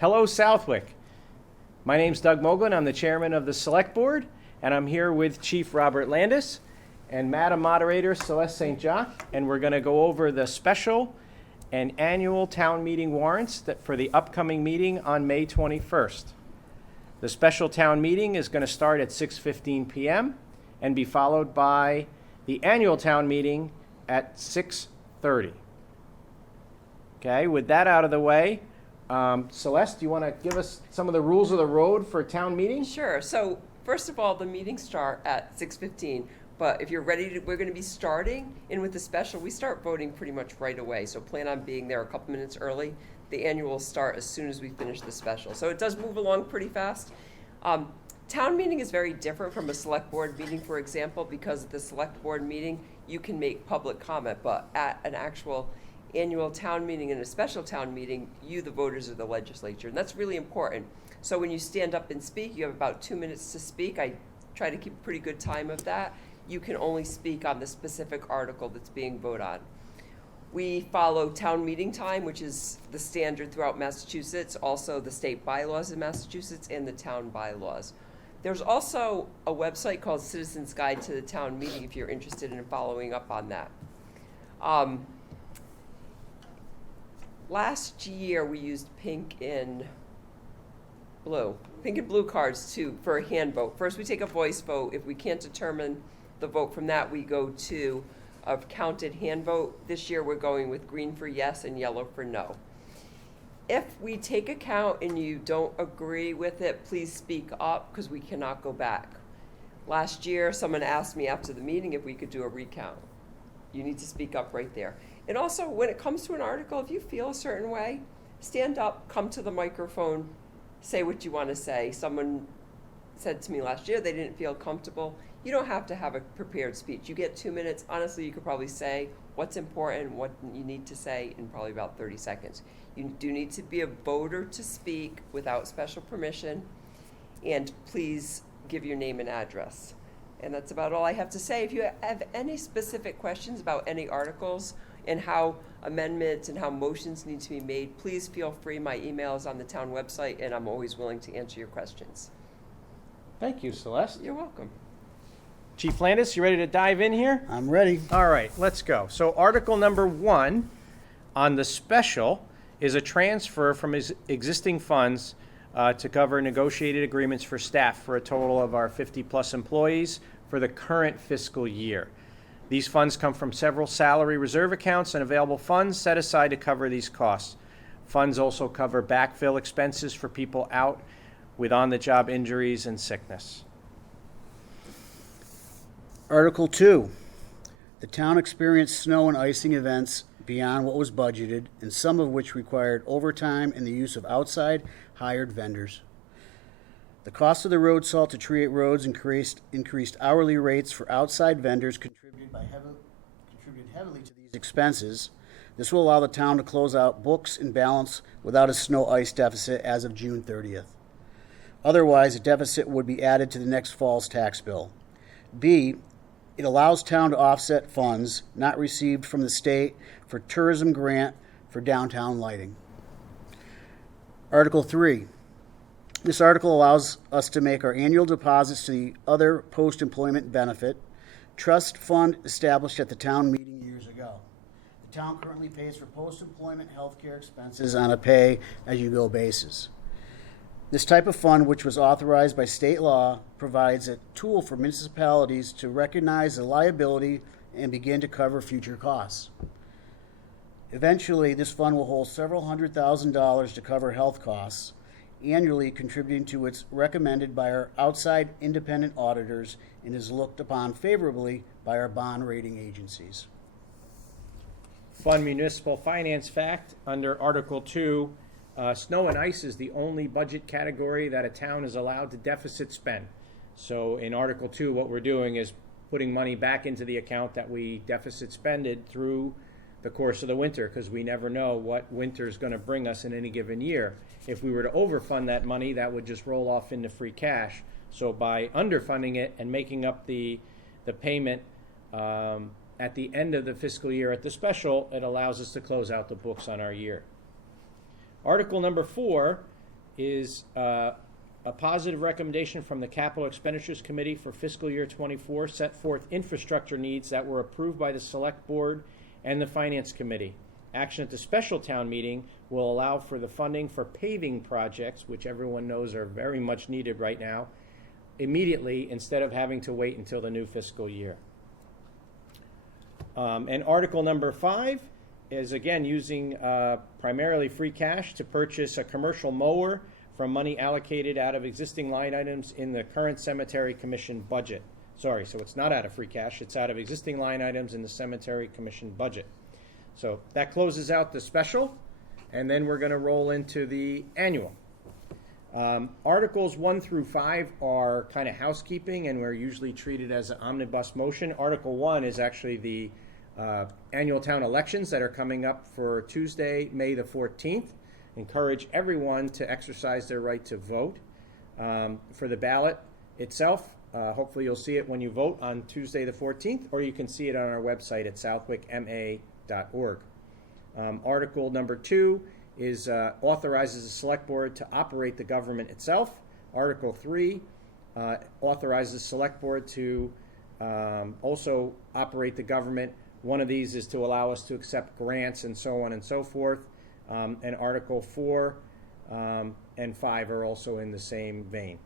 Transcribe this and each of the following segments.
Hello, Southwick. My name's Doug Moglen. I'm the chairman of the Select Board, and I'm here with Chief Robert Landis and Madam Moderator Celeste St. Jacques, and we're going to go over the special and annual town meeting warrants for the upcoming meeting on May 21st. The special town meeting is going to start at 6:15 p.m. and be followed by the annual town meeting at 6:30. Okay, with that out of the way, Celeste, do you want to give us some of the rules of the road for town meeting? Sure. So first of all, the meetings start at 6:15. But if you're ready we're going to be starting. And with the special, we start voting pretty much right away. So plan on being there a couple minutes early. The annual will start as soon as we finish the special. So it does move along pretty fast. Town meeting is very different from a select board meeting, for example, because at the select board meeting, you can make public comment. But at an actual annual town meeting and a special town meeting, you, the voters, are the legislature. And that's really important. So when you stand up and speak, you have about 2 minutes to speak. I try to keep a pretty good time of that. You can only speak on the specific article that's being voted on. We follow town meeting time, which is the standard throughout Massachusetts, also the state bylaws in Massachusetts and the town bylaws. There's also a website called Citizens Guide to the Town Meeting if you're interested in following up on that. Last year we used pink and blue cards for a hand vote. First we take a voice vote. If we can't determine the vote from that, we go to a counted hand vote. This year we're going with green for yes and yellow for no. If we take a count and you don't agree with it, please speak up because we cannot go back. Last year someone asked me after the meeting if we could do a recount. You need to speak up right there. And also when it comes to an article, if you feel a certain way, stand up, come to the microphone, say what you want to say. Someone said to me last year they didn't feel comfortable. You don't have to have a prepared speech. You get 2 minutes. Honestly, you could probably say what's important, what you need to say in probably about 30 seconds. You do need to be a voter to speak without special permission, and please give your name and address. And that's about all I have to say. If you have any specific questions about any articles and how amendments and how motions need to be made, please feel free. My email is on the town website, and I'm always willing to answer your questions. Thank you, Celeste. You're welcome. Chief Landis, you ready to dive in here? I'm ready. All right, let's go. So Article number 1 on the special is a transfer from his existing funds to cover negotiated agreements for staff for a total of our 50-plus employees for the current fiscal year. These funds come from several salary reserve accounts and available funds set aside to cover these costs. Funds also cover backfill expenses for people out with on-the-job injuries and sickness. Article 2. The town experienced snow and icing events beyond what was budgeted, and some of which required overtime and the use of outside hired vendors. The cost of the road salt to treat roads increased hourly rates for outside vendors contributed heavily to these expenses. This will allow the town to close out books and balance without a snow ice deficit as of June 30th. Otherwise, a deficit would be added to the next fall's tax bill. B, it allows town to offset funds not received from the state for tourism grant for downtown lighting. Article 3. This article allows us to make our annual deposits to the other post-employment benefit trust fund established at the town meeting years ago. The town currently pays for post-employment health care expenses on a pay-as-you-go basis. This type of fund, which was authorized by state law, provides a tool for municipalities to recognize the liability and begin to cover future costs. Eventually, this fund will hold several $100,000 to cover health costs, annually contributing to what's recommended by our outside independent auditors and is looked upon favorably by our bond rating agencies. Fund municipal finance fact under Article 2. Snow and ice is the only budget category that a town is allowed to deficit spend. So in Article 2, what we're doing is putting money back into the account that we deficit spended through the course of the winter, because we never know what winter is going to bring us in any given year. If we were to overfund that money, that would just roll off into free cash. So by underfunding it and making up the payment at the end of the fiscal year at the special, it allows us to close out the books on our year. Article number 4 is a positive recommendation from the Capital Expenditures Committee for fiscal year '24 set forth infrastructure needs that were approved by the Select Board and the Finance Committee. Action at the special town meeting will allow for the funding for paving projects, which everyone knows are very much needed right now, immediately instead of having to wait until the new fiscal year. And Article number 5 is again using primarily free cash to purchase a commercial mower from money allocated out of existing line items in the current cemetery commission budget. Sorry, so it's not out of free cash, it's out of existing line items in the cemetery commission budget. So that closes out the special, and then we're going to roll into the annual. Articles 1 through 5 are kind of housekeeping, and we're usually treated as an omnibus motion. Article 1 is actually the annual town elections that are coming up for Tuesday, May the 14th. Encourage everyone to exercise their right to vote. For the ballot itself, hopefully you'll see it when you vote on Tuesday the 14th, or you can see it on our website at southwickma.org. Article number 2 is authorizes the select board to operate the government itself. Article 3 authorizes the select board to also operate the government. One of these is to allow us to accept grants and so on and so forth. And Article 4 and 5 are also in the same vein.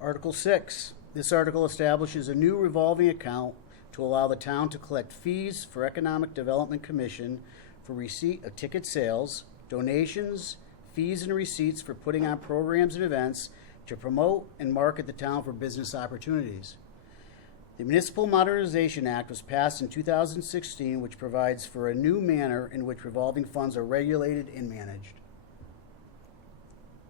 Article 6. This article establishes a new revolving account to allow the town to collect fees for Economic Development Commission for receipt of ticket sales, donations, fees and receipts for putting on programs and events to promote and market the town for business opportunities. The Municipal Modernization Act was passed in 2016, which provides for a new manner in which revolving funds are regulated and managed.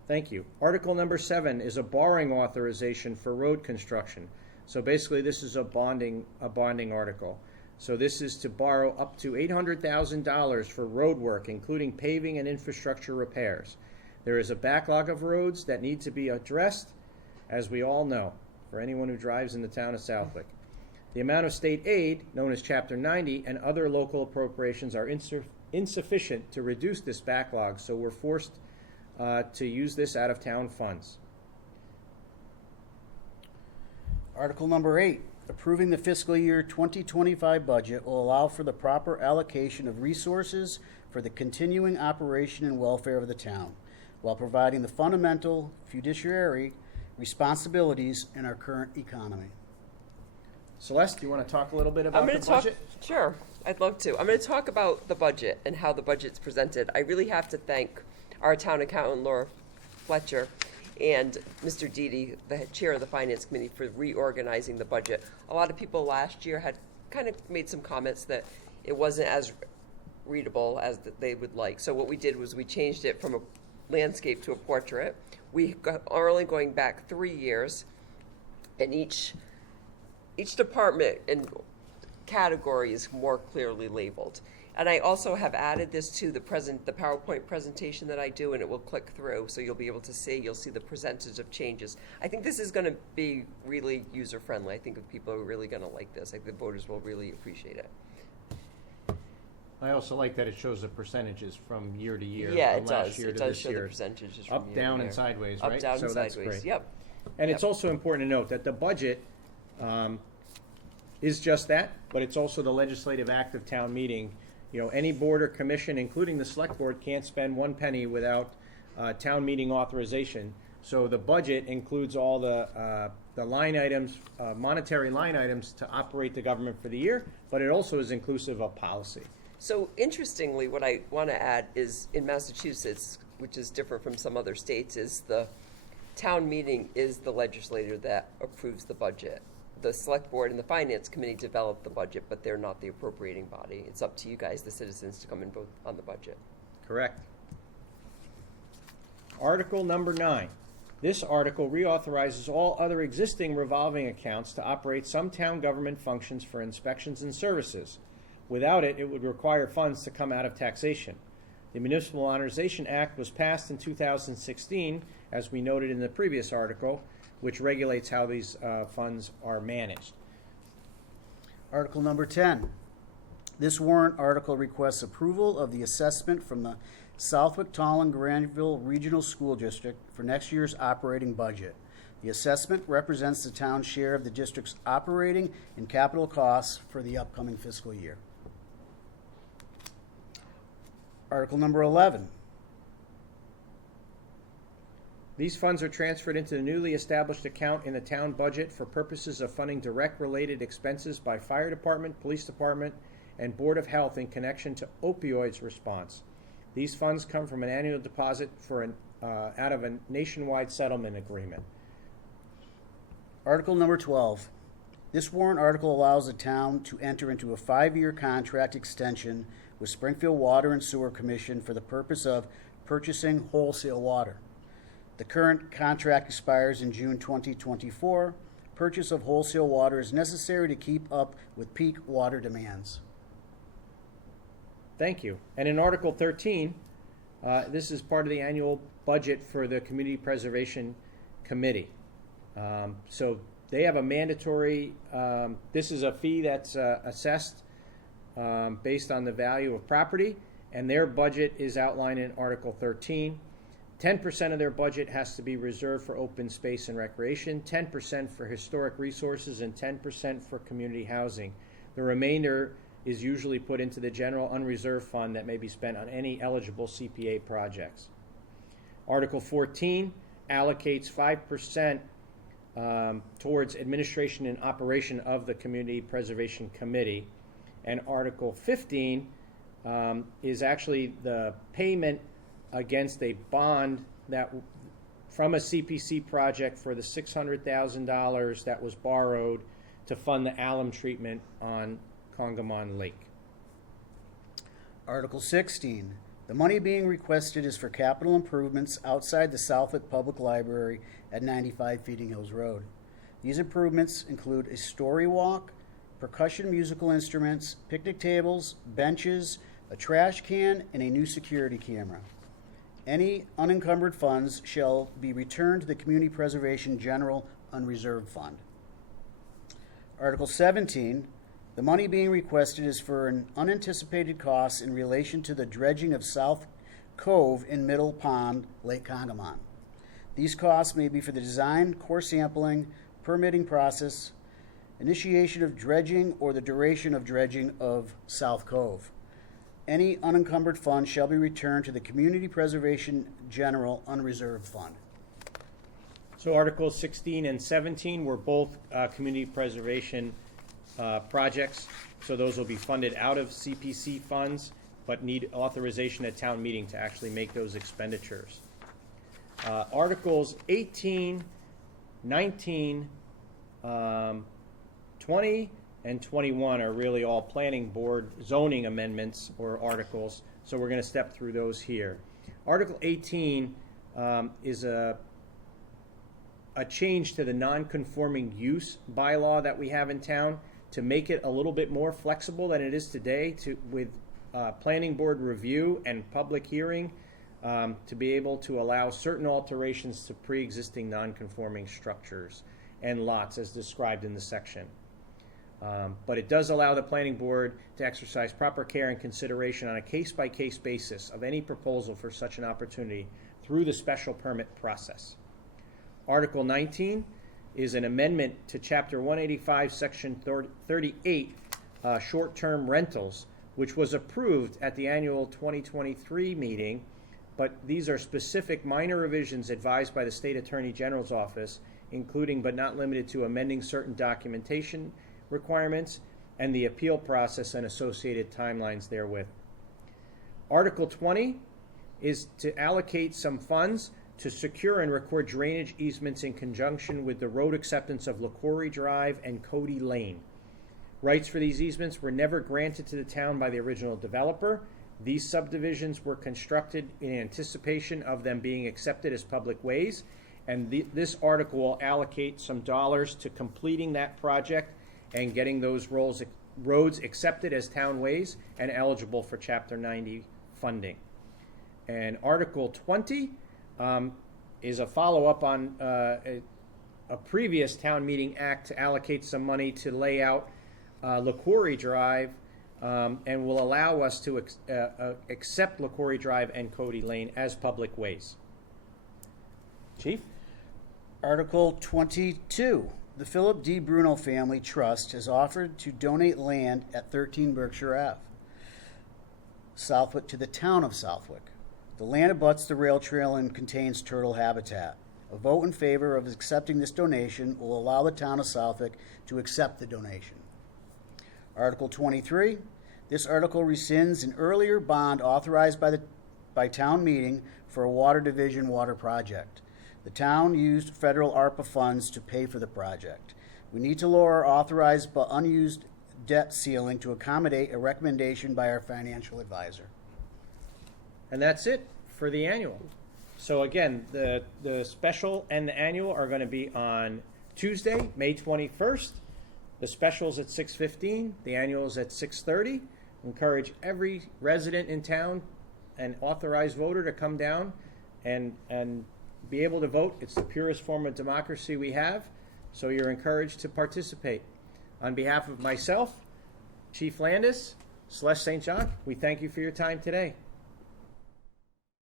Thank you. Article number 7 is a borrowing authorization for road construction. So basically this is a bonding article. So this is to borrow up to $800,000 for road work, including paving and infrastructure repairs. There is a backlog of roads that need to be addressed, as we all know, for anyone who drives in the town of Southwick. The amount of state aid, known as Chapter 90, and other local appropriations are insufficient to reduce this backlog, so we're forced to use this out of town funds. Article number 8. Approving the fiscal year 2025 budget will allow for the proper allocation of resources for the continuing operation and welfare of the town, while providing the fundamental fiduciary responsibilities in our current economy. Celeste, do you want to talk a little bit about the budget? Sure, I'd love to. I'm going to talk about the budget and how the budget's presented. I really have to thank our town accountant, Laura Fletcher, and Mr. Didi, the chair of the Finance Committee, for reorganizing the budget. A lot of people last year had kind of made some comments that it wasn't as readable as they would like. So what we did was we changed it from a landscape to a portrait. We are only going back 3 years, and each department and category is more clearly labeled. And I also have added this to the PowerPoint presentation that I do, and it will click through, so you'll be able to see, you'll see the percentage of changes. I think this is going to be really user-friendly. I think people are really going to like this. I think the voters will really appreciate it. I also like that it shows the percentages from year to year. Yeah, from it last does. year It to does this show year. the percentages from Up, year to down, year. and sideways, Up, right? down, So and that's sideways. great. Yep. And Yep. it's also important to note that the budget is just that, but it's also the legislative act of town meeting. You know, any board or commission, including the select board, can't spend one penny without town meeting authorization. So the budget includes all the line items, monetary line items to operate the government for the year, but it also is inclusive of policy. So interestingly, what I want to add is in Massachusetts, which is different from some other states, is the town meeting is the legislator that approves the budget. The select board and the finance committee develop the budget, but they're not the appropriating body. It's up to you guys, the citizens, to come and vote on the budget. Correct. Article number 9. This article reauthorizes all other existing revolving accounts to operate some town government functions for inspections and services. Without it, it would require funds to come out of taxation. The Municipal Modernization Act was passed in 2016, as we noted in the previous article, which regulates how these funds are managed. Article number 10. This warrant article requests approval of the assessment from the Southwick Tallinn Granville Regional School District for next year's operating budget. The assessment represents the town's share of the district's operating and capital costs for the upcoming fiscal year. Article number 11. These funds are transferred into the newly established account in the town budget for purposes of funding direct related expenses by fire department, police department, and Board of Health in connection to opioids response. These funds come from an annual deposit out of a nationwide settlement agreement. Article number 12. This warrant article allows the town to enter into a 5-year contract extension with Springfield Water and Sewer Commission for the purpose of purchasing wholesale water. The current contract expires in June 2024. Purchase of wholesale water is necessary to keep up with peak water demands. Thank you. And in Article 13, this is part of the annual budget for the Community Preservation Committee. So they have a mandatory, this is a fee that's assessed based on the value of property, and their budget is outlined in Article 13. 10% of their budget has to be reserved for open space and recreation, 10% for historic resources, and 10% for community housing. The remainder is usually put into the general unreserved fund that may be spent on any eligible CPA projects. Article 14 allocates 5% towards administration and operation of the Community Preservation Committee. And Article 15 is actually the payment against a bond that from a CPC project for the $600,000 that was borrowed to fund the alum treatment on Congamon Lake. Article 16. The money being requested is for capital improvements outside the Southwick Public Library at 95 Feeding Hills Road. These improvements include a story walk, percussion musical instruments, picnic tables, benches, a trash can, and a new security camera. Any unencumbered funds shall be returned to the Community Preservation General Unreserved Fund. Article 17. The money being requested is for an unanticipated cost in relation to the dredging of South Cove in Middle Pond, Lake Congamon. These costs may be for the design, core sampling, permitting process, initiation of dredging, or the duration of dredging of South Cove. Any unencumbered funds shall be returned to the Community Preservation General Unreserved Fund. So Articles 16 and 17 were both community preservation projects. So those will be funded out of CPC funds, but need authorization at town meeting to actually make those expenditures. Articles 18, 19, 20, and 21 are really all planning board zoning amendments or articles, so we're going to step through those here. Article 18 is a change to the non-conforming use bylaw that we have in town to make it a little bit more flexible than it is today with planning board review and public hearing to be able to allow certain alterations to pre-existing non-conforming structures and lots as described in the section. But it does allow the planning board to exercise proper care and consideration on a case-by-case basis of any proposal for such an opportunity through the special permit process. Article 19 is an amendment to Chapter 185, Section 38, short-term rentals, which was approved at the annual 2023 meeting, but these are specific minor revisions advised by the State Attorney General's Office, including but not limited to amending certain documentation requirements and the appeal process and associated timelines therewith. Article 20 is to allocate some funds to secure and record drainage easements in conjunction with the road acceptance of LaQuarrie Drive and Cody Lane. Rights for these easements were never granted to the town by the original developer. These subdivisions were constructed in anticipation of them being accepted as public ways, and this article will allocate some dollars to completing that project and getting those roads accepted as town ways and eligible for Chapter 90 funding. And Article 20 is a follow-up on a previous town meeting act to allocate some money to lay out LaQuarrie Drive and will allow us to accept LaCorey Drive and Cody Lane as public ways. Chief? Article 22, the Philip D. Bruno Family Trust has offered to donate land at 13 Berkshire Ave, Southwick, to the town of Southwick. The land abuts the rail trail and contains turtle habitat. A vote in favor of accepting this donation will allow the town of Southwick to accept the donation. Article 23, this article rescinds an earlier bond authorized by town meeting for a water division water project. The town used federal ARPA funds to pay for the project. We need to lower our authorized but unused debt ceiling to accommodate a recommendation by our financial advisor. And that's it for the annual. So again, the special and the annual are going to be on Tuesday, May 21st. The special's at 6:15. The annual is at 6:30. Encourage every resident in town and authorized voter to come down and be able to vote. It's the purest form of democracy we have, so you're encouraged to participate. On behalf of myself, Chief Landis, Celeste St. John, we thank you for your time today.